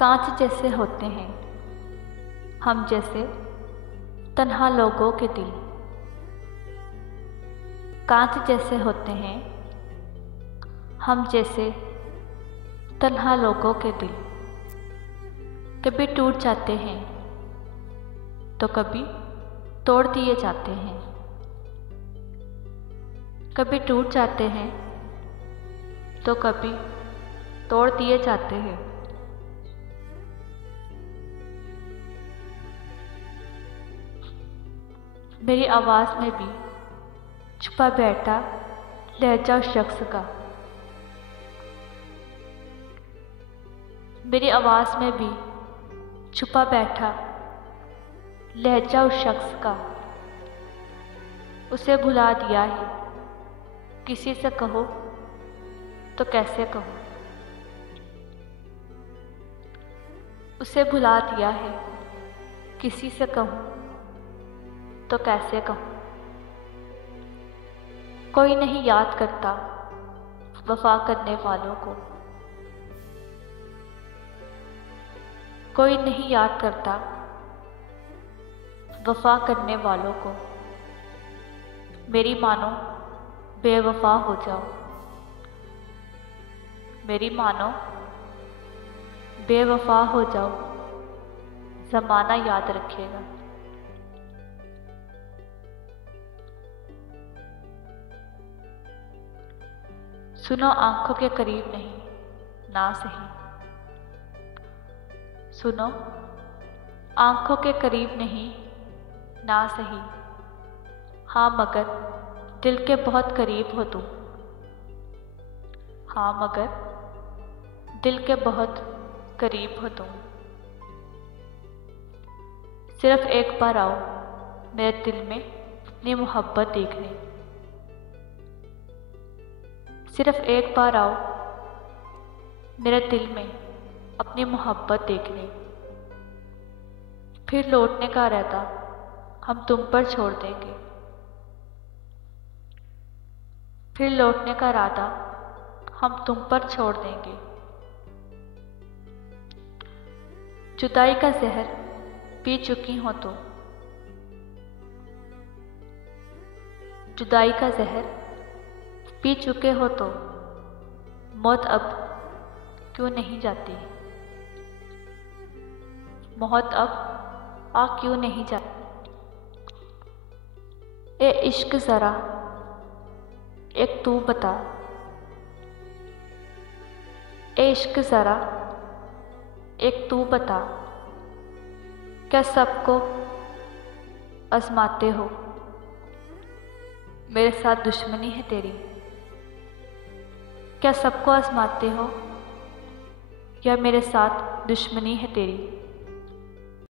कांच जैसे होते हैं हम जैसे तन्हा लोगों के दिल। कांच जैसे होते हैं हम जैसे तन्हा लोगों के दिल। कभी टूट जाते हैं तो कभी तोड़ दिए जाते हैं। कभी टूट जाते हैं तो कभी तोड़ दिए जाते हैं। मेरी आवाज़ में भी छुपा बैठा लहजा उस शख्स का। मेरी आवाज़ में भी छुपा बैठा लहजा उस शख्स का। उसे भुला दिया है किसी से कहो तो कैसे कहूँ। उसे भुला दिया है किसी से कहूँ तो कैसे कहूँ। कोई नहीं याद करता वफा करने वालों को। कोई नहीं याद करता वफा करने वालों को। मेरी मानो बेवफा हो जाओ। मेरी मानो बेवफा हो जाओ, ज़माना याद रखेगा। सुनो आंखों के करीब नहीं ना सही। सुनो आंखों के करीब नहीं ना सही। हाँ मगर दिल के बहुत करीब हो तुम। हाँ मगर दिल के बहुत करीब हो तुम। सिर्फ एक बार आओ मेरे दिल में अपनी मोहब्बत देखने। सिर्फ एक बार आओ मेरे दिल में अपनी मोहब्बत देखने। फिर लौटने का रहता हम तुम पर छोड़ देंगे। फिर लौटने का इरादा हम तुम पर छोड़ देंगे। जुदाई का जहर पी चुकी हो तुम। जुदाई का जहर पी चुके हो तो मौत अब क्यों नहीं जाती। मौत अब आ क्यों नहीं जाती। ए इश्क ज़रा एक तू बता। ए इश्क ज़रा एक तू बता। क्या सबको आजमाते हो। मेरे साथ दुश्मनी है तेरी। क्या सबको आजमाते हो या मेरे साथ दुश्मनी है तेरी।